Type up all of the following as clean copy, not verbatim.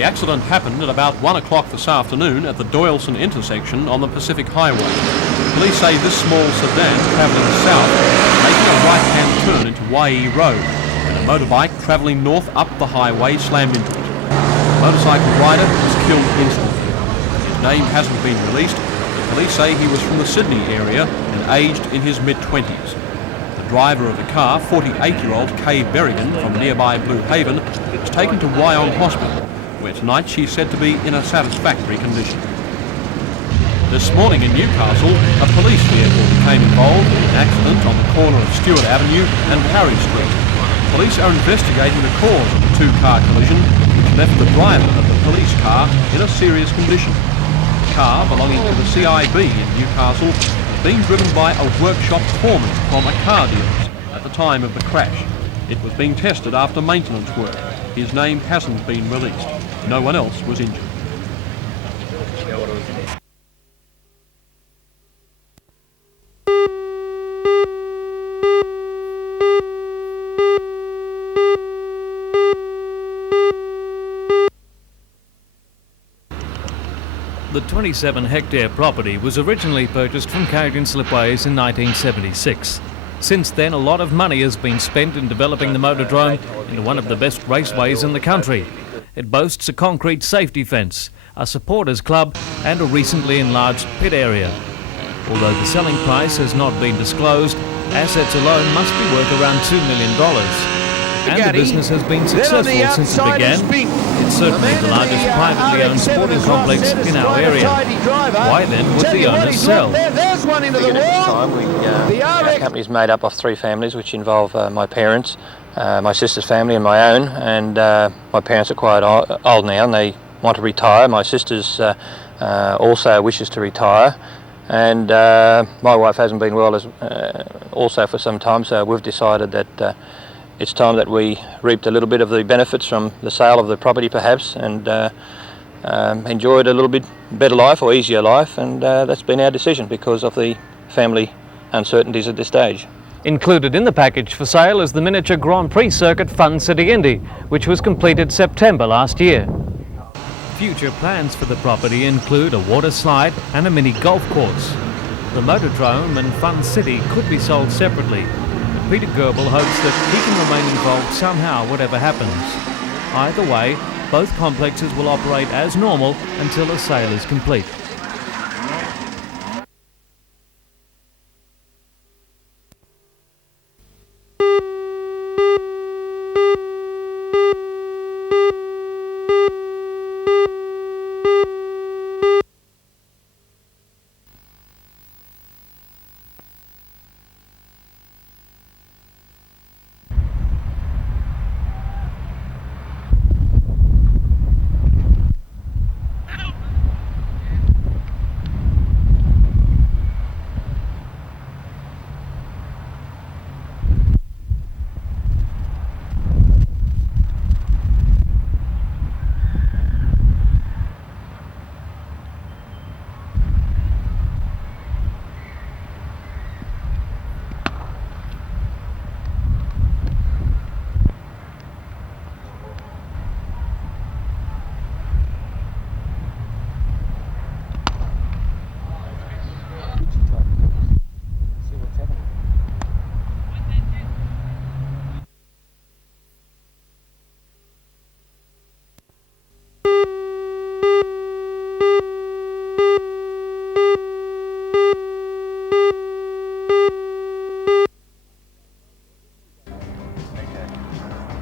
The accident happened at about 1 o'clock this afternoon at the Doyleson intersection on the Pacific Highway. Police say this small sedan travelling south was making a right-hand turn into Waihee Road when a motorbike travelling north up the highway slammed into it. The motorcycle rider was killed instantly. His name hasn't been released, but police say he was from the Sydney area and aged in his mid-20s. The driver of the car, 48-year-old Kay Berrigan from nearby Blue Haven, was taken to Wyong Hospital, where tonight she's said to be in a satisfactory condition. This morning in Newcastle, a police vehicle became involved in an accident on the corner of Stewart Avenue and Parry Street. Police are investigating the cause of the two-car collision, which left the driver of the police car in a serious condition. The car, belonging to the CIB in Newcastle, was being driven by a workshop foreman from a car dealer's at the time of the crash. It was being tested after maintenance work. His name hasn't been released. No one else was injured. The 27-hectare property was originally purchased from Carrigan Slipways in 1976. Since then, a lot of money has been spent in developing the Motordrome into one of the best raceways in the country. It boasts a concrete safety fence, a supporters club and a recently enlarged pit area. Although the selling price has not been disclosed, assets alone must be worth around $2 million. And the business has been successful since it began. It's certainly the largest privately owned sporting complex in our area. Why then would the owners sell? There's one into the wall. Our company is made up of three families, which involve my parents, my sister's family and my own. And my parents are quite old now and they want to retire. My sister's also wishes to retire. And my wife hasn't been well also for some time, so we've decided that it's time that we reaped a little bit of the benefits from the sale of the property perhaps and enjoyed a little bit better life or easier life, and that's been our decision because of the family uncertainties at this stage. Included in the package for sale is the miniature Grand Prix circuit Fun City Indy, which was completed September last year. Future plans for the property include a water slide and a mini golf course. The Motordrome and Fun City could be sold separately. Peter Goebel hopes that he can remain involved somehow, whatever happens. Either way, both complexes will operate as normal until a sale is complete.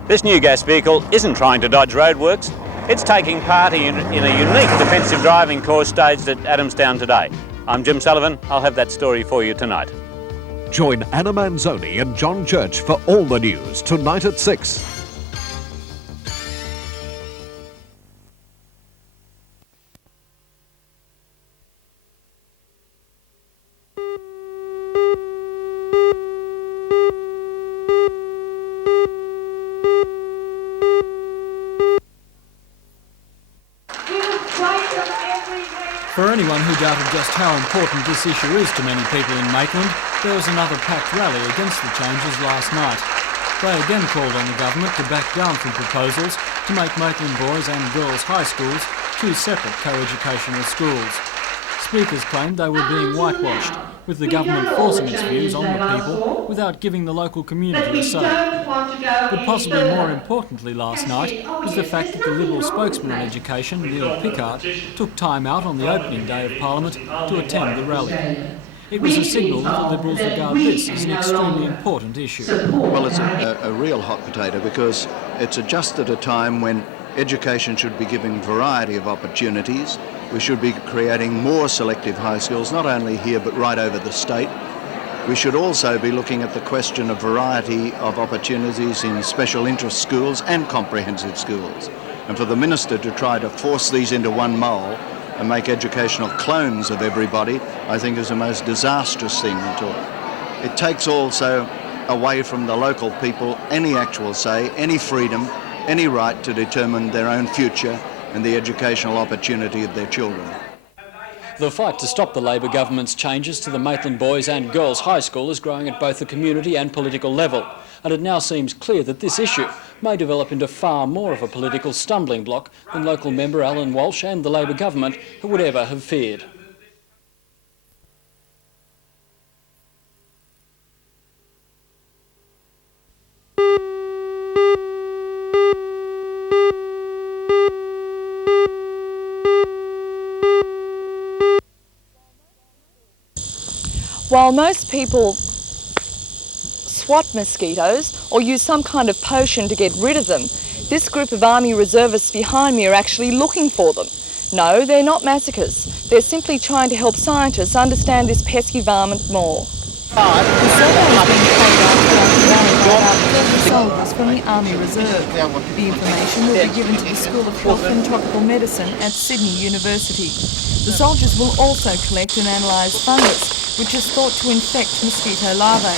This new gas vehicle isn't trying to dodge roadworks. It's taking part in a unique defensive driving course staged at Adamstown today. I'm Jim Sullivan. I'll have that story for you tonight. Join Anna Manzoni and John Church for all the news tonight at 6. For anyone who doubted just how important this issue is to many people in Maitland, there was another packed rally against the changes last night. They again called on the government to back down from proposals to make Maitland boys and girls high schools two separate co-educational schools. Speakers claimed they were being whitewashed, with the government forcing its views on the people without giving the local community a say. But possibly more importantly last night was the fact that the Liberal spokesman on education, Neil Pickard, took time out on the opening day of Parliament to attend the rally. It was a signal that the Liberals regard this as an extremely important issue. Well, it's a real hot potato because it's just at a time when education should be giving variety of opportunities. We should be creating more selective high schools, not only here but right over the state. We should also be looking at the question of variety of opportunities in special interest schools and comprehensive schools. And for the Minister to try to force these into one mould and make educational clones of everybody, I think is the most disastrous thing at all. It takes also away from the local people any actual say, any freedom, any right to determine their own future and the educational opportunity of their children. The fight to stop the Labor government's changes to the Maitland Boys and Girls High School is growing at both the community and political level, and it now seems clear that this issue may develop into far more of a political stumbling block than local member Alan Walsh and the Labor government would ever have feared. While most people swat mosquitoes or use some kind of potion to get rid of them, this group of Army reservists behind me are actually looking for them. No, they're not masochists. They're simply trying to help scientists understand this pesky varmint more. The survey has been carried out by 30 soldiers from the Army Reserve. The information will be given to the School of Health and Tropical Medicine at Sydney University. The soldiers will also collect and analyse fungus, which is thought to infect mosquito larvae.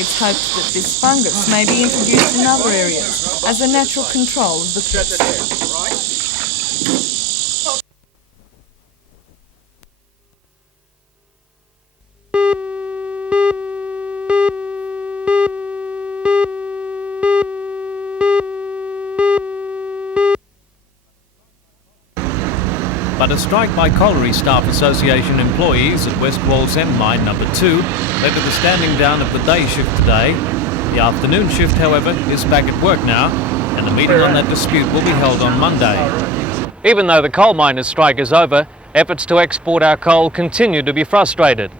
It's hoped that this fungus may be introduced in other areas as a natural control of the pest. But a strike by Colliery Staff Association employees at West Wallsend Mine No. 2 led to the standing down of the day shift today. The afternoon shift, however, is back at work now, and a meeting on that dispute will be held on Monday. Even though the coal miners' strike is over, efforts to export our coal continue to be frustrated.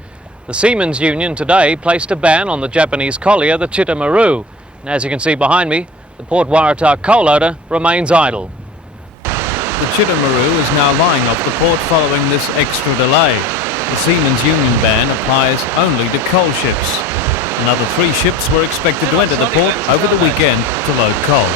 The Seamen's Union today placed a ban on the Japanese collier, the Chitamaru, and as you can see behind me, the Port Waratah coal loader remains idle. The Chitamaru is now lying off the port following this extra delay. The Seamen's Union ban applies only to coal ships. Another 3 ships were expected to enter the port over the weekend to load coal.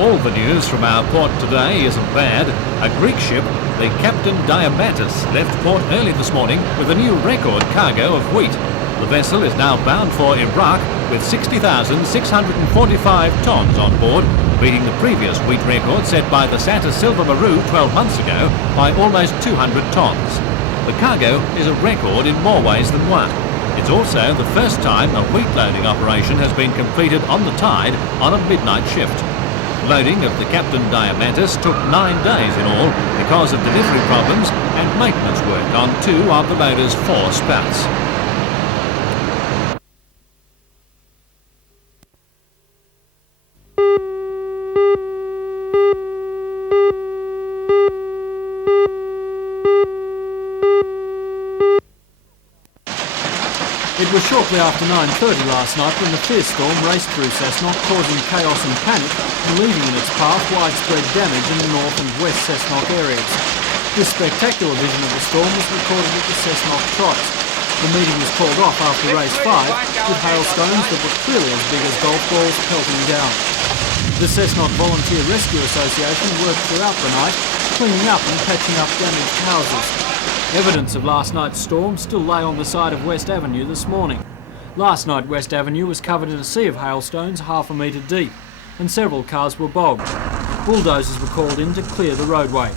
All the news from our port today isn't bad. A Greek ship, the Captain Diabatis, left port early this morning with a new record cargo of wheat. The vessel is now bound for Iraq with 60,645 tonnes on board, beating the previous wheat record set by the Santa Silva Maru 12 months ago by almost 200 tonnes. The cargo is a record in more ways than one. It's also the first time a wheat loading operation has been completed on the tide on a midnight shift. Loading of the Captain Diamantis took 9 days in all because of delivery problems and maintenance work on 2 of the loader's 4 spouts. It was shortly after 9:30 last night when the fierce storm raced through Cessnock, causing chaos and panic and leaving in its path widespread damage in the north and west Cessnock areas. This spectacular vision of the storm was recorded at the Cessnock Trot. The meeting was called off after race 5, with hailstones that were clearly as big as golf balls pelting down. The Cessnock Volunteer Rescue Association worked throughout the night, cleaning up and patching up damaged houses. Evidence of last night's storm still lay on the side of West Avenue this morning. Last night West Avenue was covered in a sea of hailstones half a metre deep, and several cars were bogged. Bulldozers were called in to clear the roadway.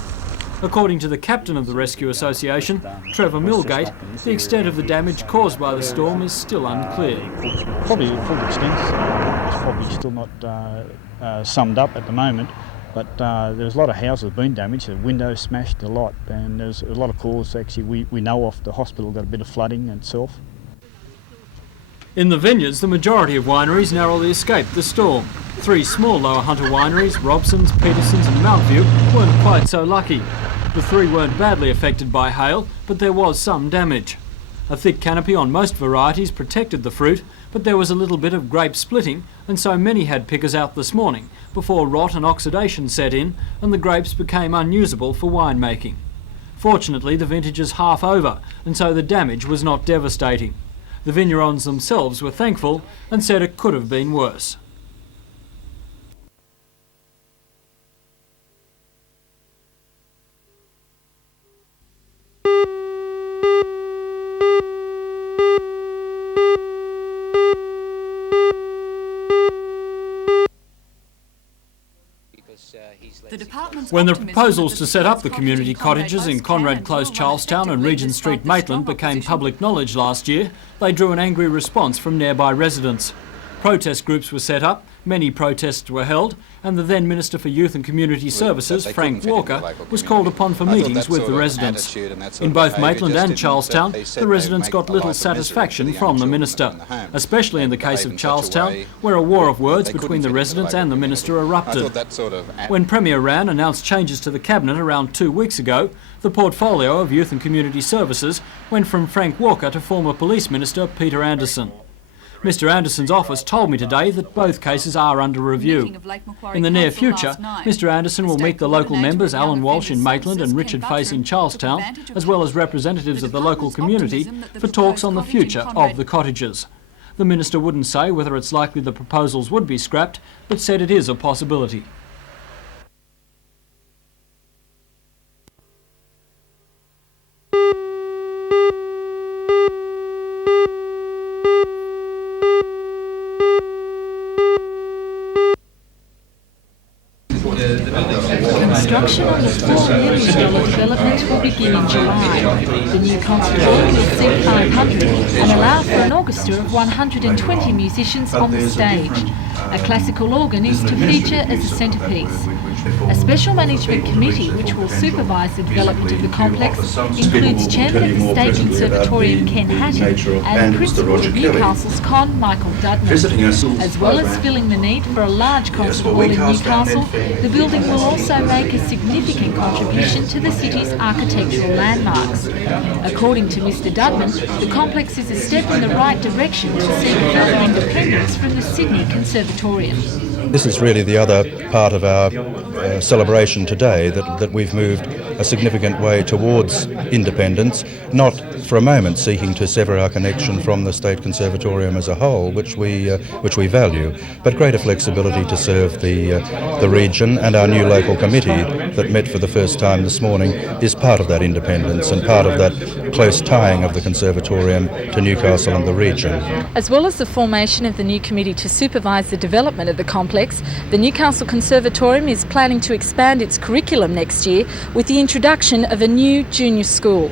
According to the captain of the Rescue Association, Trevor Milgate, the extent of the damage caused by the storm is still unclear. Probably full extent. It's probably still not summed up at the moment, but there's a lot of houses been damaged, the windows smashed a lot, and there's a lot of calls actually we know of. The hospital got a bit of flooding itself. In the vineyards, the majority of wineries narrowly escaped the storm. 3 small Lower Hunter wineries, Robson's, Peterson's and Mountview, weren't quite so lucky. The 3 weren't badly affected by hail, but there was some damage. A thick canopy on most varieties protected the fruit, but there was a little bit of grape splitting, and so many had pickers out this morning before rot and oxidation set in and the grapes became unusable for winemaking. Fortunately, the vintage is half over, and so the damage was not devastating. The vignerons themselves were thankful and said it could have been worse. When the proposals to set up the community cottages in Conrad Close, Charlestown and Regent Street, Maitland became public knowledge last year, they drew an angry response from nearby residents. Protest groups were set up, many protests were held, and the then Minister for Youth and Community Services, Frank Walker, was called upon for meetings with the residents. In both Maitland and Charlestown, the residents got little satisfaction from the Minister, especially in the case of Charlestown, where a war of words between the residents and the Minister erupted. When Premier Rann announced changes to the Cabinet around 2 weeks ago, the portfolio of Youth and Community Services went from Frank Walker to former Police Minister Peter Anderson. Mr Anderson's office told me today that both cases are under review. In the near future, Mr Anderson will meet the local members Alan Walsh in Maitland and Richard Face in Charlestown, as well as representatives of the local community, for talks on the future of the cottages. The Minister wouldn't say whether it's likely the proposals would be scrapped, but said it is a possibility. Construction on the $4 million development will begin in July. The new concert hall will seat 500 and allow for an orchestra of 120 musicians on the stage. A classical organ is to feature as a centrepiece. A special management committee which will supervise the development of the complex includes Chairman of the State Conservatorium Ken Hatton and Principal of Newcastle's Con Michael Dudman. As well as filling the need for a large concert hall in Newcastle, the building will also make a significant contribution to the city's architectural landmarks. According to Mr Dudman, the complex is a step in the right direction to seek further independence from the Sydney Conservatorium. This is really the other part of our celebration today, that we've moved a significant way towards independence, not for a moment seeking to sever our connection from the State Conservatorium as a whole, which we value, but greater flexibility to serve the region, and our new local committee that met for the first time this morning is part of that independence and part of that close tying of the Conservatorium to Newcastle and the region. As well as the formation of the new committee to supervise the development of the complex, the Newcastle Conservatorium is planning to expand its curriculum next year with the introduction of a new junior school.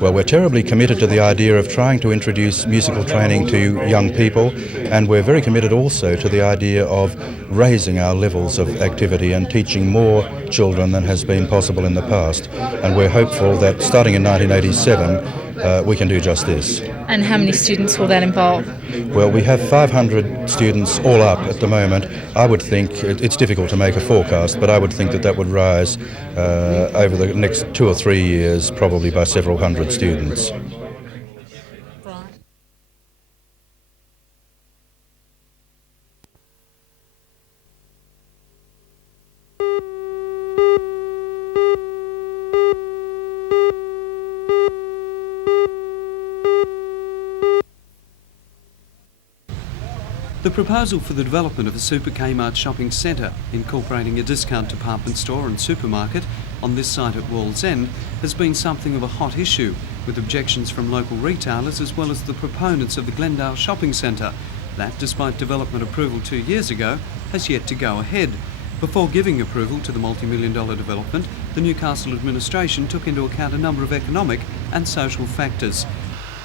Well, we're terribly committed to the idea of trying to introduce musical training to young people, and we're very committed also to the idea of raising our levels of activity and teaching more children than has been possible in the past. And we're hopeful that starting in 1987 we can do just this. And how many students will that involve? Well, we have 500 students all up at the moment. I would think, it's difficult to make a forecast, but I would think that would rise over the next 2 or 3 years, probably by several hundred students. The proposal for the development of a Super Kmart shopping centre, incorporating a discount department store and supermarket on this site at Wallsend, has been something of a hot issue, with objections from local retailers as well as the proponents of the Glendale Shopping Centre. That, despite development approval 2 years ago, has yet to go ahead. Before giving approval to the multi-million-dollar development, the Newcastle administration took into account a number of economic and social factors.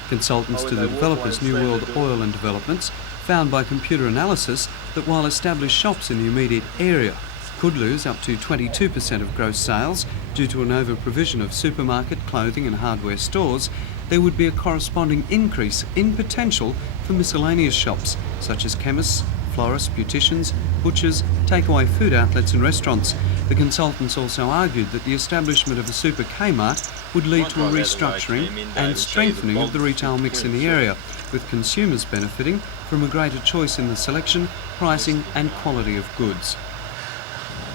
Consultants to the developers New World Oil and Developments found by computer analysis that while established shops in the immediate area could lose up to 22% of gross sales due to an over-provision of supermarket, clothing and hardware stores, there would be a corresponding increase in potential for miscellaneous shops such as chemists, florists, beauticians, butchers, takeaway food outlets and restaurants. The consultants also argued that the establishment of a super Kmart would lead to a restructuring and strengthening of the retail mix in the area, with consumers benefiting from a greater choice in the selection, pricing and quality of goods.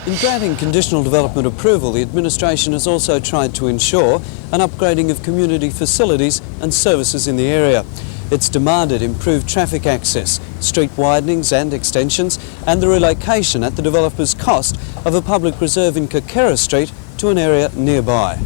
In granting conditional development approval, the administration has also tried to ensure an upgrading of community facilities and services in the area. It's demanded improved traffic access, street widenings and extensions, and the relocation at the developer's cost of a public reserve in Kakera Street to an area nearby.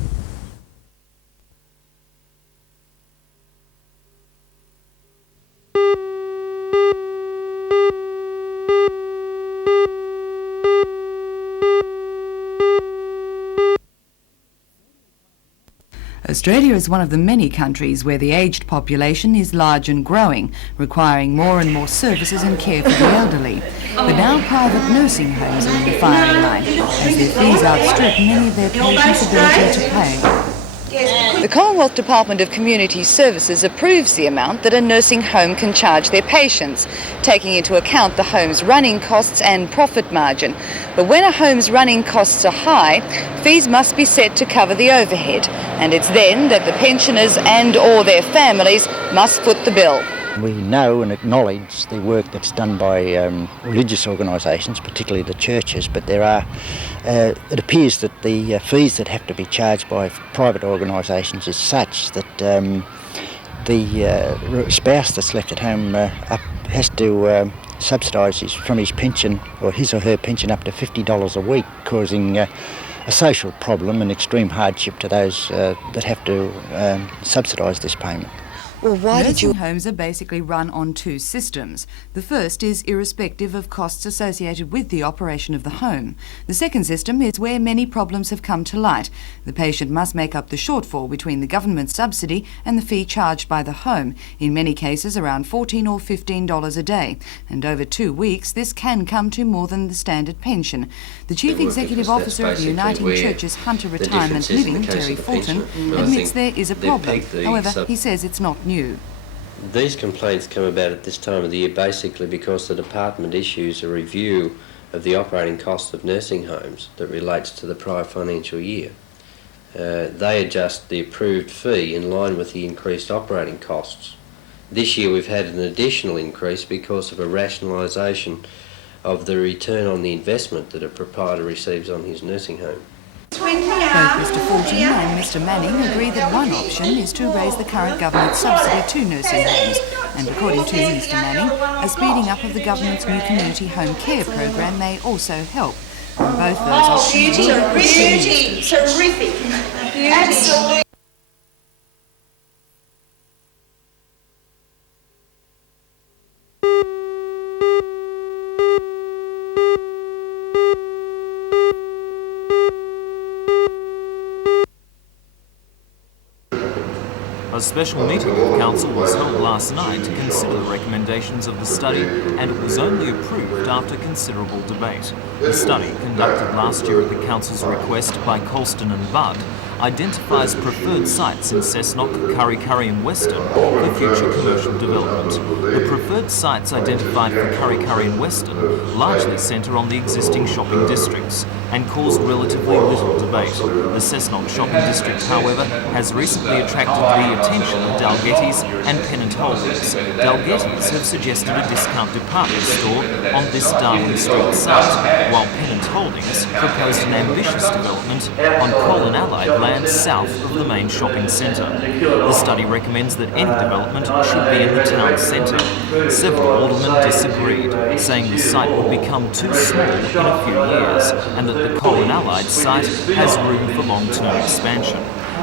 Australia is one of the many countries where the aged population is large and growing, requiring more and more services and care for the elderly. But now private nursing homes are in the firing line, as their fees outstrip many of their patients' ability to pay. The Commonwealth Department of Community Services approves the amount that a nursing home can charge their patients, taking into account the home's running costs and profit margin. But when a home's running costs are high, fees must be set to cover the overhead, and it's then that the pensioners and or their families must foot the bill. We know and acknowledge the work that's done by religious organisations, particularly the churches, but there are, it appears that the fees that have to be charged by private organisations is such that the spouse that's left at home has to subsidise from his pension, or his or her pension, up to $50 a week, causing a social problem and extreme hardship to those that have to subsidise this payment. Well, nursing homes are basically run on two systems. The first is irrespective of costs associated with the operation of the home. The second system is where many problems have come to light. The patient must make up the shortfall between the government subsidy and the fee charged by the home, in many cases around $14 or $15 a day. And over 2 weeks, this can come to more than the standard pension. The Chief Executive Officer of the Uniting Churches Hunter Retirement Living, Terry Fulton, admits there is a problem. However, he says it's not new. These complaints come about at this time of the year basically because the department issues a review of the operating costs of nursing homes that relates to the prior financial year. They adjust the approved fee in line with the increased operating costs. This year we've had an additional increase because of a rationalisation of the return on the investment that a proprietor receives on his nursing home. Both Mr Fulton and Mr Manning agree that one option is to raise the current government subsidy to nursing homes, and according to Mr Manning, a speeding up of the government's new community home care program may also help. And both those options terrific. Absolutely. A special meeting of Council was held last night to consider the recommendations of the study, and it was only approved after considerable debate. The study, conducted last year at the Council's request by Colston and Budd, identifies preferred sites in Cessnock, Kurri Kurri and Weston for future commercial development. The preferred sites identified for Kurri Kurri and Weston largely centre on the existing shopping districts and caused relatively little debate. The Cessnock shopping district, however, has recently attracted the attention of Dalgettys and Pennant Holdings. Dalgettys have suggested a discount department store on this Darwin Street site, while Pennant Holdings proposed an ambitious development on coal and allied land south of the main shopping centre. The study recommends that any development should be in the town centre. Several aldermen disagreed, saying the site would become too small in a few years, and that the coal and allied site has room for long-term expansion.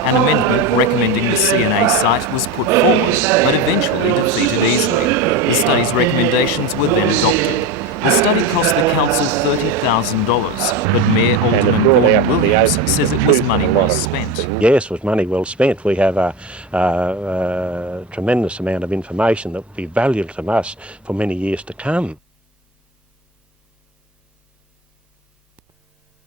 An amendment recommending the CNA site was put forward, but eventually defeated easily. The study's recommendations were then adopted. The study cost the council $30,000, but Mayor Alderman Gordon Williams says it was money well spent. Yes, it was money well spent. We have a tremendous amount of information that will be valuable to us for many years to come.